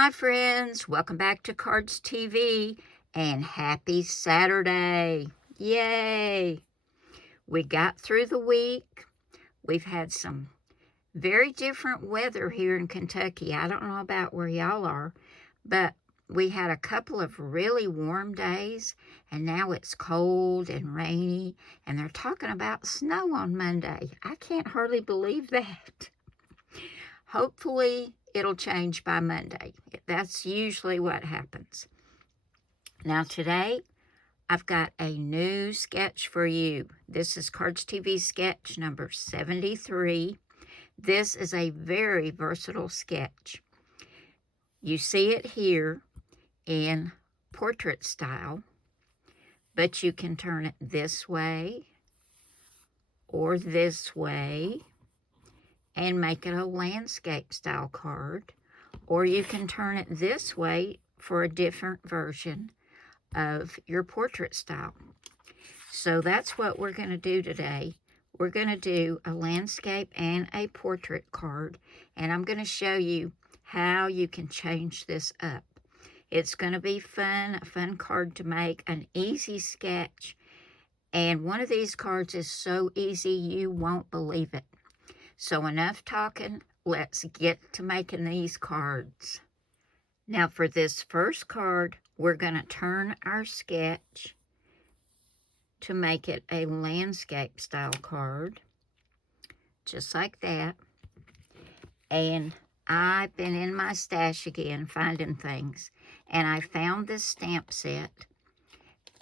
my friends, welcome back to Cardz TV and happy Saturday. Yay! We got through the week. We've had some very different weather here in Kentucky. I don't know about where y'all are, but we had a couple of really warm days, and now it's cold and rainy, and they're talking about snow on Monday. I can't hardly believe that. Hopefully, it'll change by Monday. That's usually what happens. Now, today, I've got a new sketch for you. This is Cardz TV sketch number 73. This is a very versatile sketch. You see it here in portrait style, but you can turn it this way or this way and make it a landscape style card, or you can turn it this way for a different version of your portrait style. So that's what we're going to do today. We're going to do a landscape and a portrait card, and I'm going to show you how you can change this up. It's going to be fun, a fun card to make, an easy sketch, and one of these cards is so easy you won't believe it. So enough talking, let's get to making these cards. Now for this first card, we're going to turn our sketch to make it a landscape style card, just like that. And I've been in my stash again finding things, and I found this stamp set,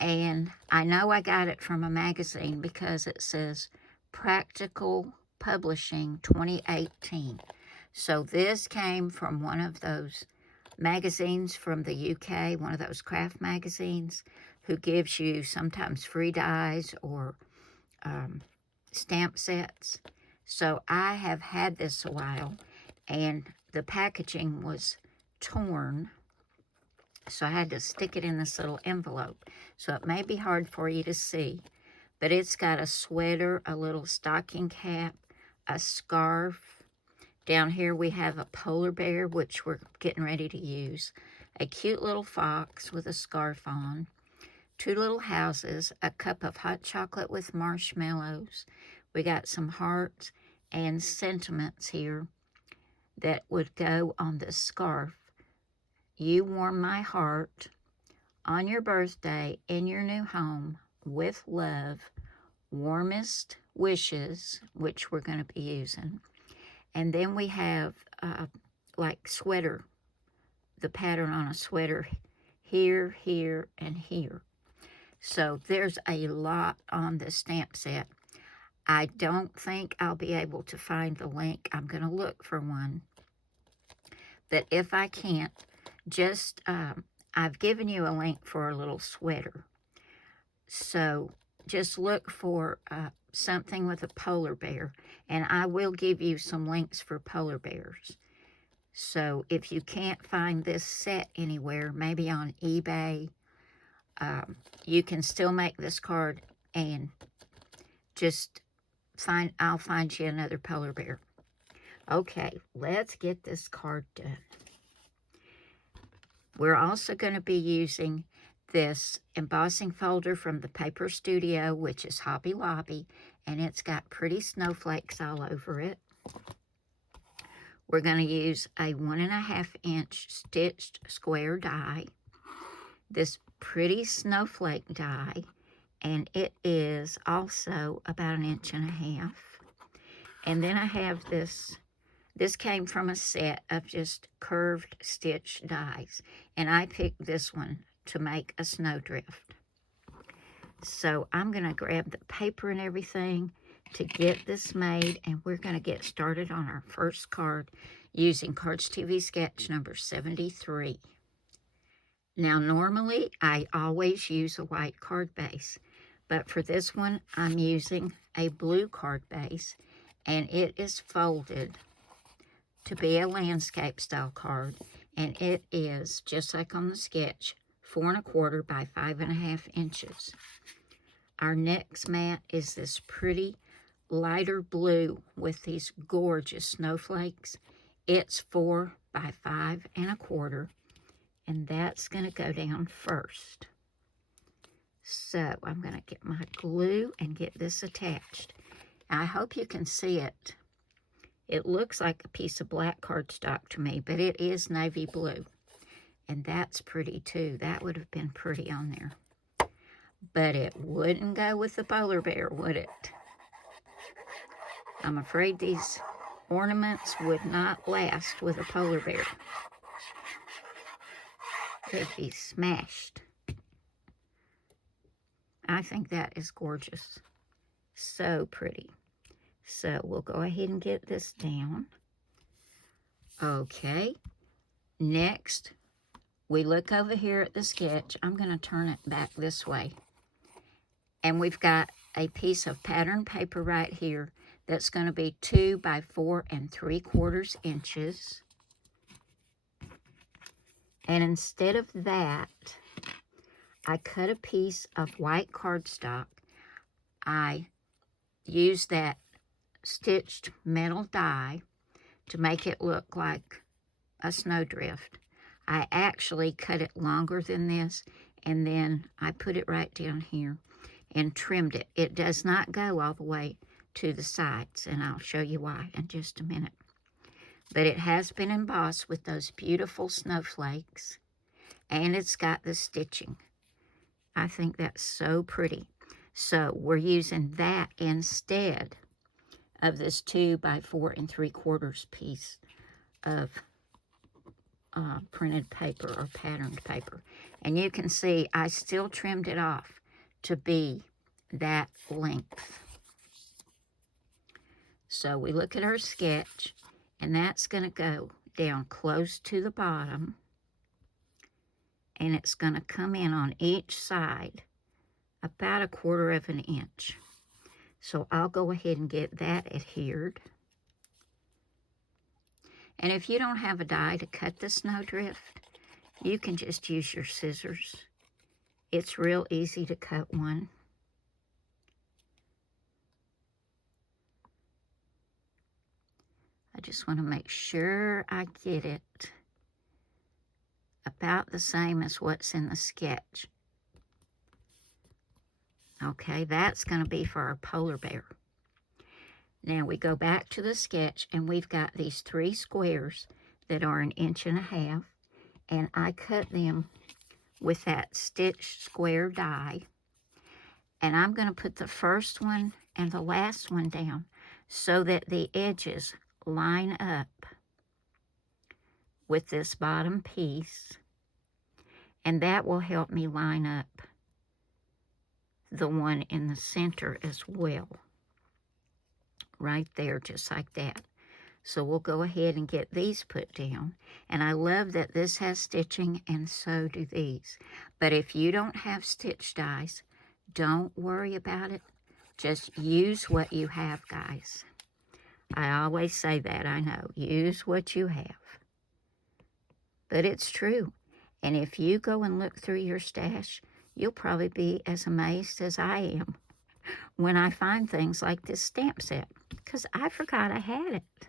and I know I got it from a magazine because it says Practical Publishing 2018. So this came from one of those magazines from the UK, one of those craft magazines, who gives you sometimes free dies or stamp sets. So I have had this a while, and the packaging was torn, so I had to stick it in this little envelope. So it may be hard for you to see, but it's got a sweater, a little stocking cap, a scarf. Down here we have a polar bear, which we're getting ready to use, a cute little fox with a scarf on, two little houses, a cup of hot chocolate with marshmallows. We got some hearts and sentiments here that would go on this scarf. You warm my heart on your birthday in your new home with love, warmest wishes, which we're going to be using. And then we have like sweater, the pattern on a sweater here, here, and here. So there's a lot on the stamp set. I don't think I'll be able to find the link. I'm going to look for one. But if I can't, just, I've given you a link for a little sweater. So just look for something with a polar bear, and I will give you some links for polar bears. So if you can't find this set anywhere, maybe on eBay, you can still make this card and just I'll find you another polar bear. Okay, let's get this card done. We're also going to be using this embossing folder from the Paper Studio, which is Hobby Lobby, and it's got pretty snowflakes all over it. We're going to use a 1.5 inch stitched square die, this pretty snowflake die, and it is also about 1.5 inches. And then I have this came from a set of just curved stitch dies, and I picked this one to make a snowdrift. So I'm going to grab the paper and everything to get this made, and we're going to get started on our first card using Cardz TV sketch number 73. Now normally I always use a white card base, but for this one I'm using a blue card base, and it is folded to be a landscape style card, and it is just like on the sketch, 4¼ by 5½ inches. Our next mat is this pretty lighter blue with these gorgeous snowflakes. It's 4 by 5 1/4, and that's going to go down first. So I'm going to get my glue and get this attached. I hope you can see it. It looks like a piece of black cardstock to me, but it is navy blue. And that's pretty too. That would have been pretty on there. But it wouldn't go with the polar bear, would it? I'm afraid these ornaments would not last with a polar bear. They'd be smashed. I think that is gorgeous. So pretty. So we'll go ahead and get this down. Okay. Next, we look over here at the sketch. I'm going to turn it back this way. And we've got a piece of pattern paper right here that's going to be 2 by 4 3/4 inches. And instead of that, I cut a piece of white cardstock. I used that stitched metal die to make it look like a snowdrift. I actually cut it longer than this, and then I put it right down here and trimmed it. It does not go all the way to the sides, and I'll show you why in just a minute. But it has been embossed with those beautiful snowflakes, and it's got the stitching. I think that's so pretty. So we're using that instead of this 2 by 4 3/4 piece of printed paper or patterned paper. And you can see I still trimmed it off to be that length. So we look at our sketch, and that's going to go down close to the bottom, and it's going to come in on each side about 1/4 inch. So I'll go ahead and get that adhered. And if you don't have a die to cut the snowdrift, you can just use your scissors. It's real easy to cut one. I just want to make sure I get it about the same as what's in the sketch. Okay, that's going to be for our polar bear. Now we go back to the sketch, and we've got these 3 squares that are 1.5 inches, and I cut them with that stitched square die. And I'm going to put the first one and the last one down so that the edges line up with this bottom piece, and that will help me line up the one in the center as well. Right there, just like that. So we'll go ahead and get these put down. And I love that this has stitching, and so do these. But if you don't have stitch dies, don't worry about it. Just use what you have, guys. I always say that, I know. Use what you have. But it's true. And if you go and look through your stash, you'll probably be as amazed as I am when I find things like this stamp set, because I forgot I had it.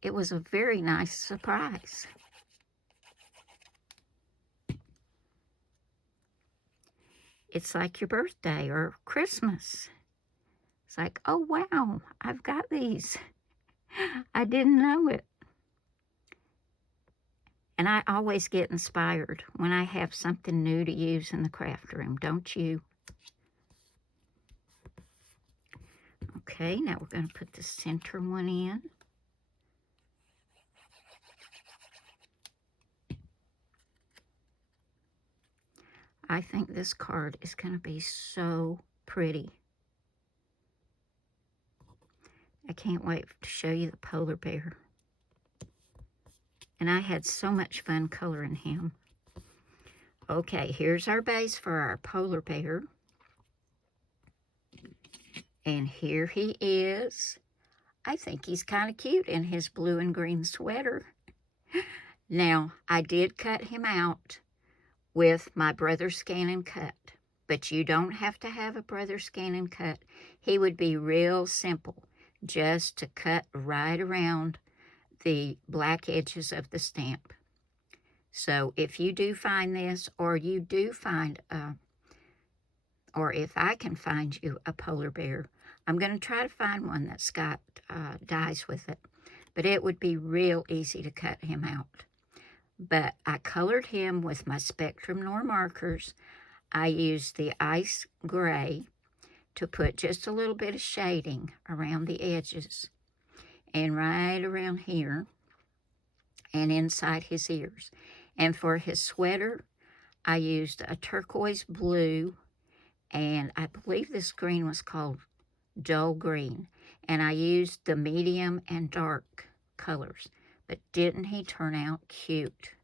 It was a very nice surprise. It's like your birthday or Christmas. It's like, oh wow, I've got these. I didn't know it. And I always get inspired when I have something new to use in the craft room, don't you? Okay, now we're going to put the center one in. I think this card is going to be so pretty. I can't wait to show you the polar bear. And I had so much fun coloring him. Okay, here's our base for our polar bear. And here he is. I think he's kind of cute in his blue and green sweater. Now, I did cut him out with my Brother Scan and Cut. But you don't have to have a Brother Scan and Cut. He would be real simple, just to cut right around the black edges of the stamp. So if you do find this, or you do find or if I can find you a polar bear, I'm going to try to find one that's got dies with it. But it would be real easy to cut him out. But I colored him with my Spectrum Noir markers. I used the ice gray to put just a little bit of shading around the edges and right around here and inside his ears. And for his sweater, I used a turquoise blue, and I believe this green was called dull green. And I used the medium and dark colors. But didn't he turn out cute?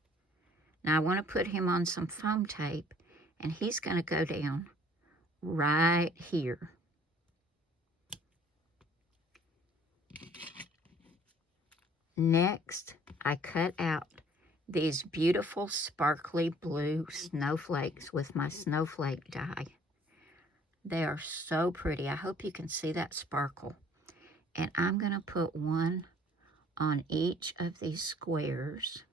Now I want to put him on some foam tape, and he's going to go down right here. Next, I cut out these beautiful sparkly blue snowflakes with my snowflake die. They are so pretty. I hope you can see that sparkle. And I'm going to put one on each of these squares.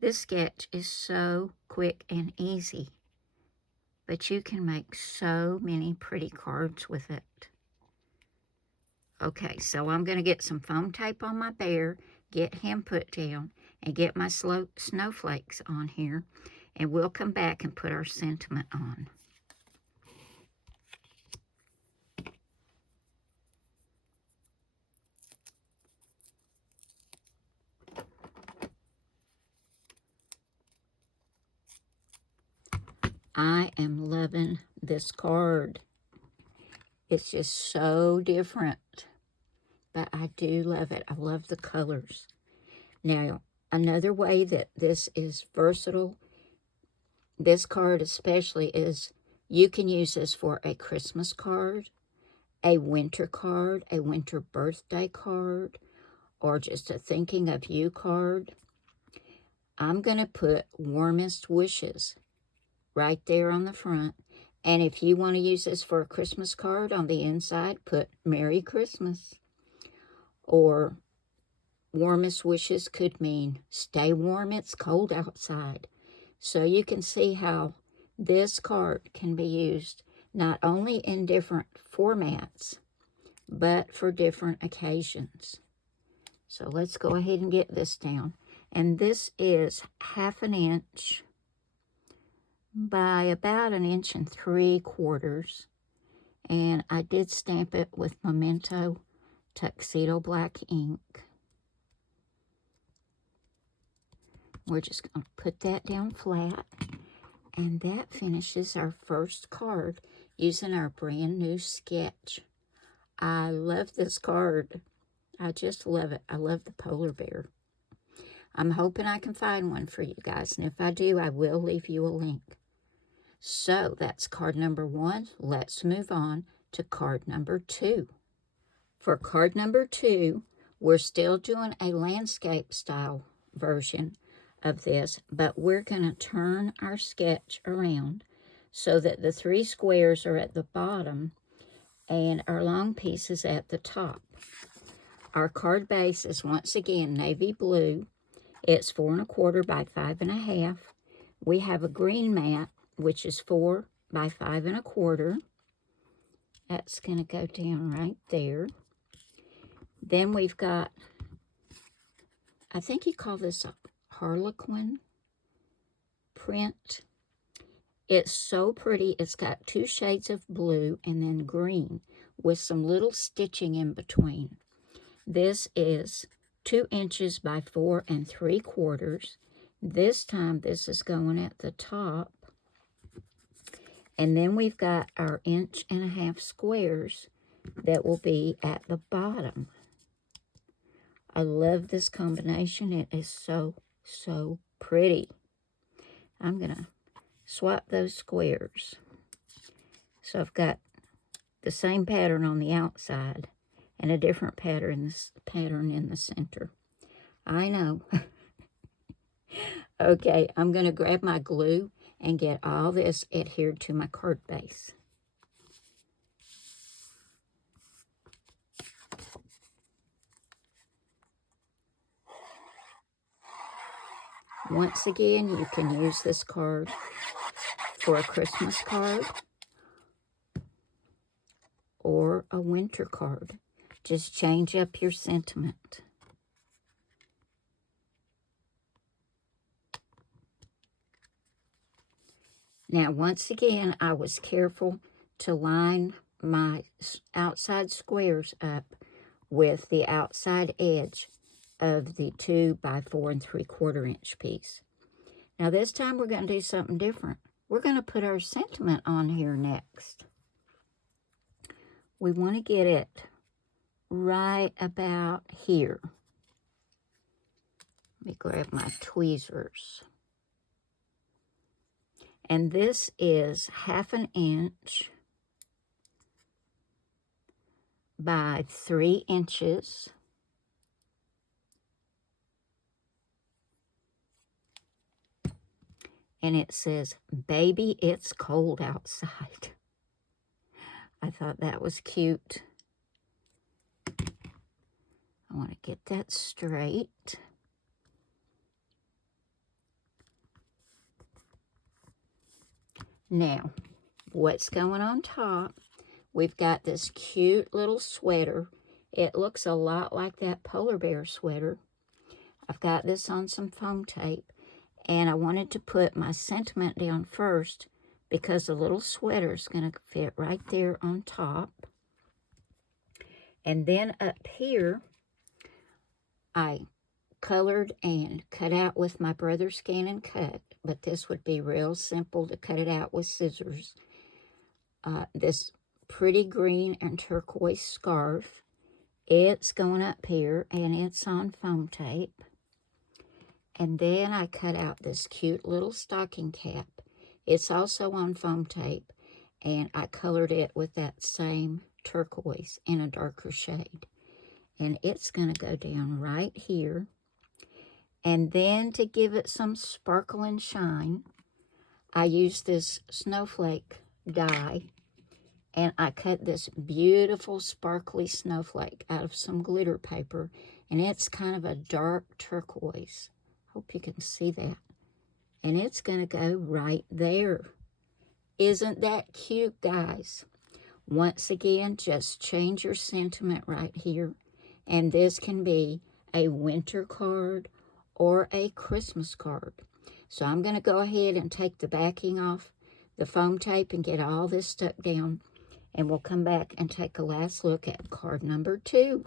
This sketch is so quick and easy, but you can make so many pretty cards with it. Okay, so I'm going to get some foam tape on my bear, get him put down, and get my snowflakes on here, and we'll come back and put our sentiment on. I am loving this card. It's just so different, but I do love it. I love the colors. Now, another way that this is versatile, this card especially, is you can use this for a Christmas card, a winter birthday card, or just a thinking of you card. I'm going to put warmest wishes right there on the front. And if you want to use this for a Christmas card, on the inside, put Merry Christmas. Or warmest wishes could mean stay warm, it's cold outside. So you can see how this card can be used not only in different formats, but for different occasions. So let's go ahead and get this down. And this is 1/2 inch by about 1 3/4 inches. And I did stamp it with Memento Tuxedo Black ink. We're just going to put that down flat. And that finishes our first card using our brand new sketch. I love this card. I just love it. I love the polar bear. I'm hoping I can find one for you guys. And if I do, I will leave you a link. So that's card number 1. Let's move on to card number 2. For card number 2, we're still doing a landscape style version of this, but we're going to turn our sketch around so that the 3 squares are at the bottom and our long piece is at the top. Our card base is once again navy blue. It's 4 1/4 by 5 1/2. We have a green mat, which is 4 by 5 1/4. That's going to go down right there. Then we've got, I think you call this a Harlequin print. It's so pretty. It's got 2 shades of blue and then green with some little stitching in between. This is 2 inches by 4 3/4. This time this is going at the top. And then we've got our 1 1/2 inch squares that will be at the bottom. I love this combination. It is so, so pretty. I'm going to swap those squares. So I've got the same pattern on the outside and a different pattern in the center. I know. Okay, I'm going to grab my glue and get all this adhered to my card base. Once again, you can use this card for a Christmas card or a winter card. Just change up your sentiment. Now, once again, I was careful to line my outside squares up with the outside edge of the 2 by 4 3/4 inch piece. Now, this time we're going to do something different. We're going to put our sentiment on here next. We want to get it right about here. Let me grab my tweezers. And this is 1/2 inch by 3 inches. And it says, "Baby, it's cold outside." I thought that was cute. I want to get that straight. Now, what's going on top? We've got this cute little sweater. It looks a lot like that polar bear sweater. I've got this on some foam tape, and I wanted to put my sentiment down first because the little sweater is going to fit right there on top. And then up here, I colored and cut out with my brother's Scan and Cut, but this would be real simple to cut it out with scissors. This pretty green and turquoise scarf. It's going up here, and it's on foam tape. And then I cut out this cute little stocking cap. It's also on foam tape, and I colored it with that same turquoise in a darker shade. And it's going to go down right here. And then to give it some sparkle and shine, I used this snowflake die, and I cut this beautiful sparkly snowflake out of some glitter paper, and it's kind of a dark turquoise. Hope you can see that. And it's going to go right there. Isn't that cute, guys? Once again, just change your sentiment right here. And this can be a winter card or a Christmas card. So I'm going to go ahead and take the backing off the foam tape and get all this stuck down. And we'll come back and take a last look at card number 2.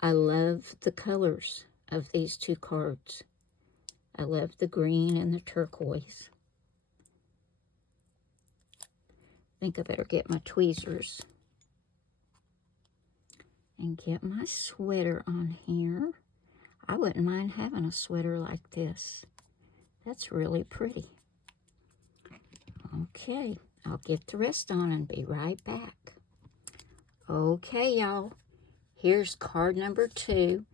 I love the colors of these 2 cards. I love the green and the turquoise. I think I better get my tweezers and get my sweater on here. I wouldn't mind having a sweater like this. That's really pretty. Okay, I'll get the rest on and be right back. Okay, y'all. Here's card number 2,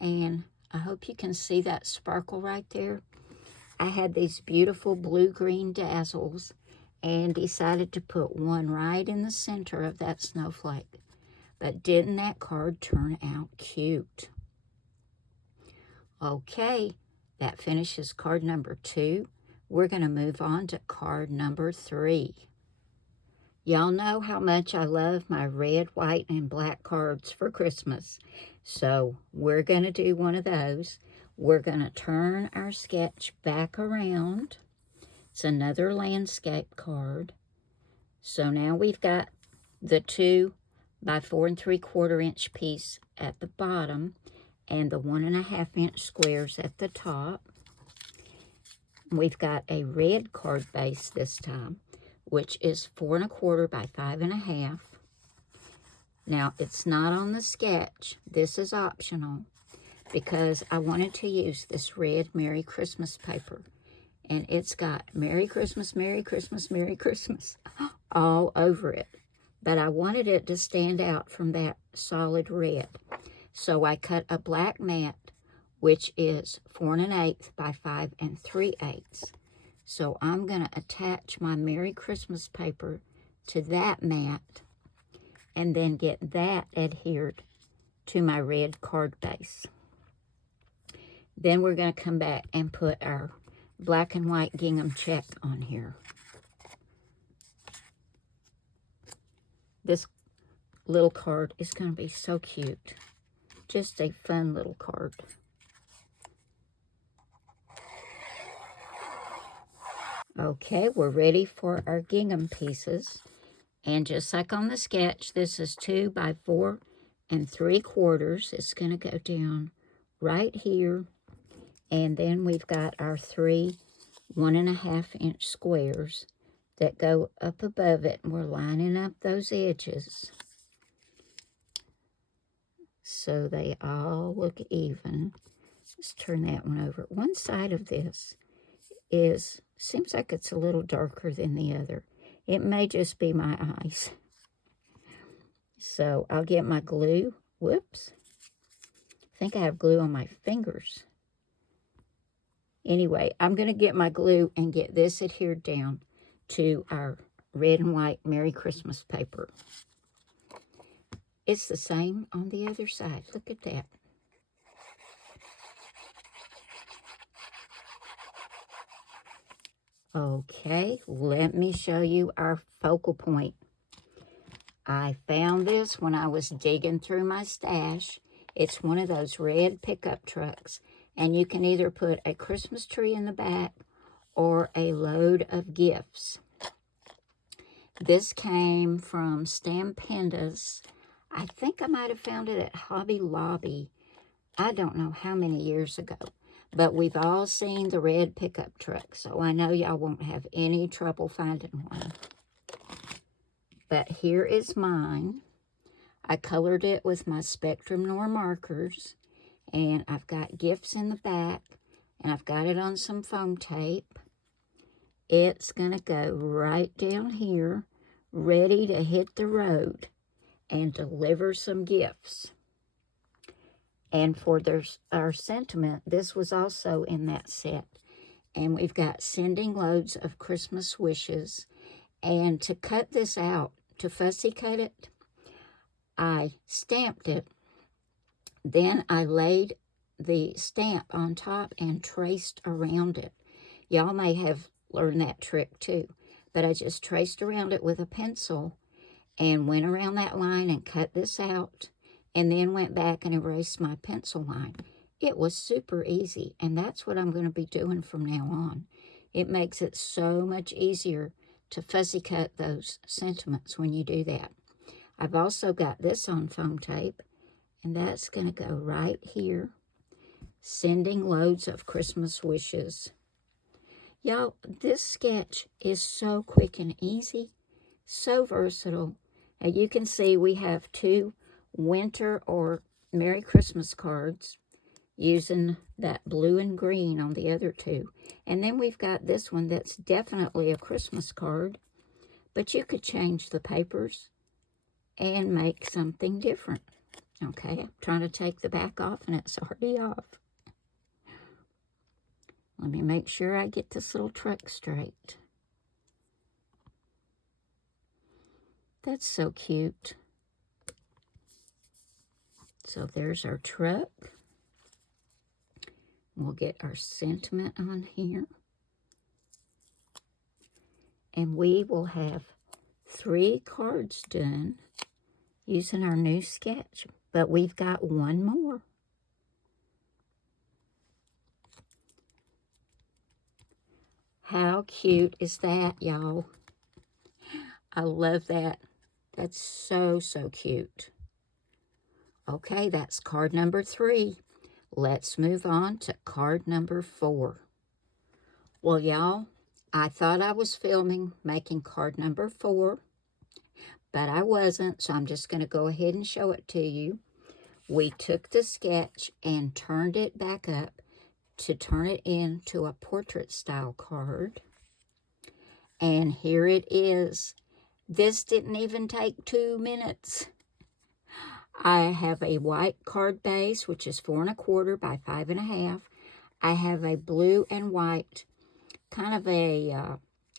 and I hope you can see that sparkle right there. I had these beautiful blue-green Dazzles and decided to put one right in the center of that snowflake. But didn't that card turn out cute? Okay, that finishes card number 2. We're going to move on to card number 3. Y'all know how much I love my red, white, and black cards for Christmas. So we're going to do one of those. We're going to turn our sketch back around. It's another landscape card. So now we've got the 2 by 4 3/4 inch piece at the bottom and the 1 1/2 inch squares at the top. We've got a red card base this time, which is 4 1/4 by 5 1/2. Now, it's not on the sketch. This is optional because I wanted to use this red Merry Christmas paper. And it's got Merry Christmas, Merry Christmas, Merry Christmas all over it. But I wanted it to stand out from that solid red. So I cut a black mat, which is 4 1/8 by 5 3/8. So I'm going to attach my Merry Christmas paper to that mat and then get that adhered to my red card base. Then we're going to come back and put our black and white gingham check on here. This little card is going to be so cute. Just a fun little card. Okay, we're ready for our gingham pieces. And just like on the sketch, this is 2 by 4 3/4. It's going to go down right here. And then we've got our 3 1.5-inch squares that go up above it. And we're lining up those edges so they all look even. Let's turn that one over. One side of this seems like it's a little darker than the other. It may just be my eyes. So I'll get my glue. Whoops. I think I have glue on my fingers. Anyway, I'm going to get my glue and get this adhered down to our red and white Merry Christmas paper. It's the same on the other side. Look at that. Okay, let me show you our focal point. I found this when I was digging through my stash. It's one of those red pickup trucks, and you can either put a Christmas tree in the back or a load of gifts. This came from Stampenda's. I think I might have found it at Hobby Lobby. I don't know how many years ago. But we've all seen the red pickup truck, so I know y'all won't have any trouble finding one. But here is mine. I colored it with my Spectrum Noir markers, and I've got gifts in the back, and I've got it on some foam tape. It's going to go right down here, ready to hit the road and deliver some gifts. And for our sentiment, this was also in that set. And we've got sending loads of Christmas wishes. And to cut this out, to fussy cut it, I stamped it. Then I laid the stamp on top and traced around it. Y'all may have learned that trick too. But I just traced around it with a pencil and went around that line and cut this out. And then went back and erased my pencil line. It was super easy, and that's what I'm going to be doing from now on. It makes it so much easier to fussy cut those sentiments when you do that. I've also got this on foam tape, and that's going to go right here. Sending loads of Christmas wishes. Y'all, this sketch is so quick and easy, so versatile. As you can see, we have 2 winter or Merry Christmas cards using that blue and green on the other 2. And then we've got this one that's definitely a Christmas card, but you could change the papers and make something different. Okay, I'm trying to take the back off and it's already off. Let me make sure I get this little truck straight. That's so cute. So there's our truck. We'll get our sentiment on here. And we will have 3 cards done using our new sketch. But we've got one more. How cute is that, y'all? I love that. That's so, so cute. Okay, that's card number 3. Let's move on to card number 4. Well, y'all, I thought I was filming making card number 4, but I wasn't, so I'm just going to go ahead and show it to you. We took the sketch and turned it back up to turn it into a portrait style card. And here it is. This didn't even take 2 minutes. I have a white card base, which is 4 1/4 by 5 1/2. I have a blue and white, kind of a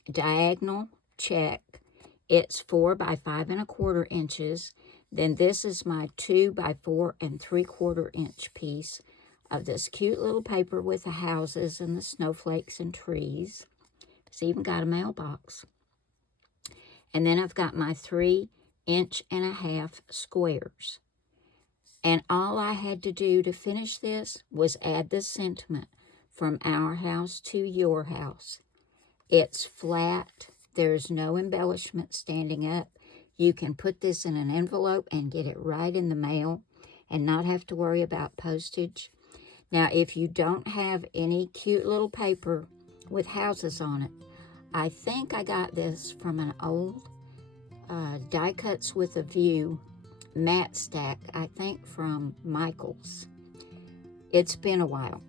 diagonal check. It's 4 by 5 1/4 inches. Then this is my 2 by 4 3/4 inch piece of this cute little paper with the houses and the snowflakes and trees. It's even got a mailbox. And then I've got my 3.5-inch squares. And all I had to do to finish this was add the sentiment, from our house to your house. It's flat. There's no embellishment standing up. You can put this in an envelope and get it right in the mail and not have to worry about postage. Now, if you don't have any cute little paper with houses on it, I think I got this from an old Die Cuts with a View mat stack, I think from Michael's. It's been a while.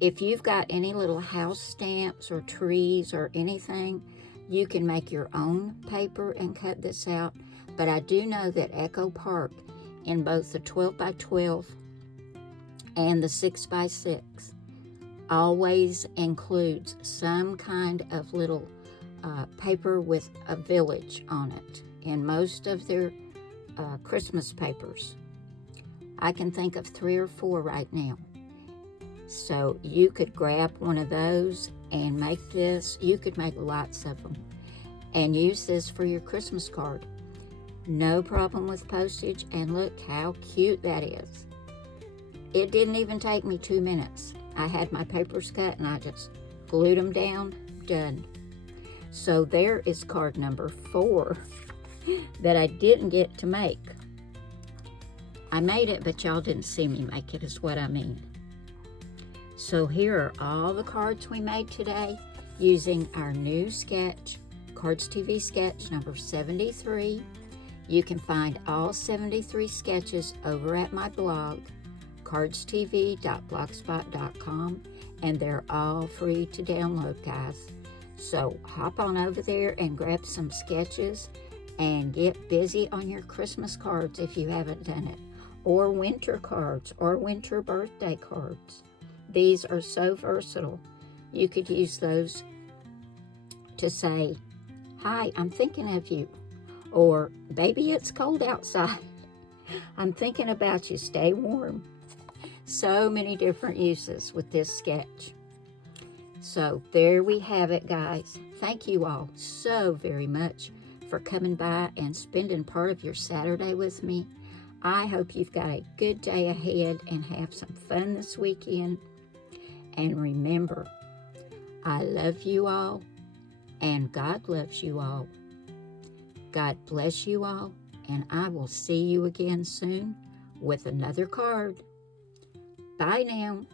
If you've got any little house stamps or trees or anything, you can make your own paper and cut this out. But I do know that Echo Park, in both the 12x12 and the 6x6, always includes some kind of little paper with a village on it in most of their Christmas papers. I can think of 3 or 4 right now. So you could grab one of those and make this. You could make lots of them and use this for your Christmas card. No problem with postage, and look how cute that is. It didn't even take me 2 minutes. I had my papers cut and I just glued them down, done. So there is card number 4 that I didn't get to make. I made it, but y'all didn't see me make it, is what I mean. So here are all the cards we made today using our new sketch, Cardz TV Sketch number 73. You can find all 73 sketches over at my blog, cardstv.blogspot.com, and they're all free to download, guys. So hop on over there and grab some sketches and get busy on your Christmas cards if you haven't done it, or winter cards, or winter birthday cards. These are so versatile. You could use those to say, "Hi, I'm thinking of you," or "Baby, it's cold outside. I'm thinking about you. Stay warm." So many different uses with this sketch. So there we have it, guys. Thank you all so very much for coming by and spending part of your Saturday with me. I hope you've got a good day ahead and have some fun this weekend. And remember, I love you all, and God loves you all. God bless you all, and I will see you again soon with another card. Bye now.